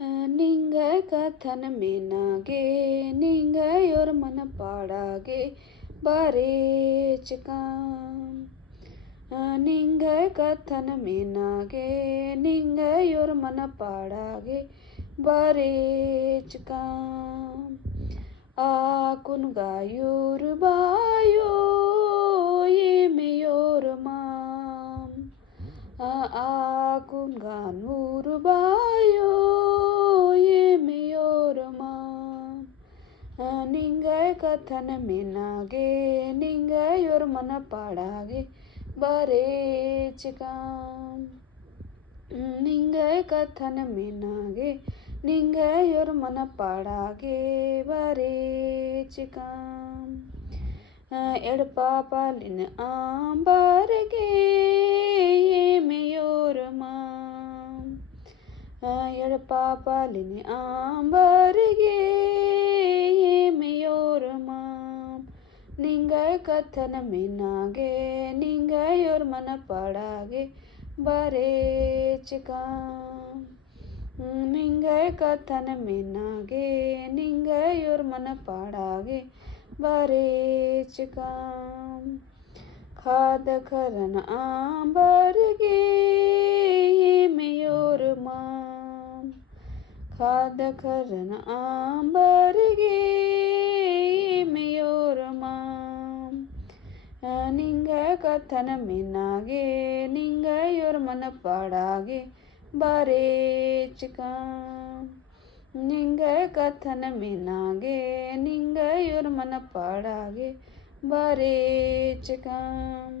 நீங்க கथन में नागे நீங்கையொரு மனப்பாடாகே बारेच काम நீங்க कथन में नागे நீங்கையொரு மனப்பாடாகே बारेच काम आकुन गायूर बायो ये मेयोर माम आकुन गानूर बायो ये मेयोर माम நீங்க कथन में नागे நீங்கையொரு மனப்பாடாகே बारेच काम நீங்க कथन में नागे நீங்கையொரு மனப்பாடாகே बारेच काम एडपापालिन आंबारगे ये मेयोर माम एडपापालिन आंबारगे ये मेयोर माम நீங்க कथन में नागे நீங்கையொரு மனப்பாடாகே बारेच काम நீங்க कथन में नागे நீங்கையொரு மனப்பாடாகே बारेच काम खाद खरन आंबरगे ये मेयोर माम खाद खरन आंबरगे ये मेयोर माम நீங்க कथन में नागे நீங்கையொரு மனப்பாடாகே बारेच काम நீங்க कथन में नागे நீங்கையொரு மனப்பாடாகே बारेच काम।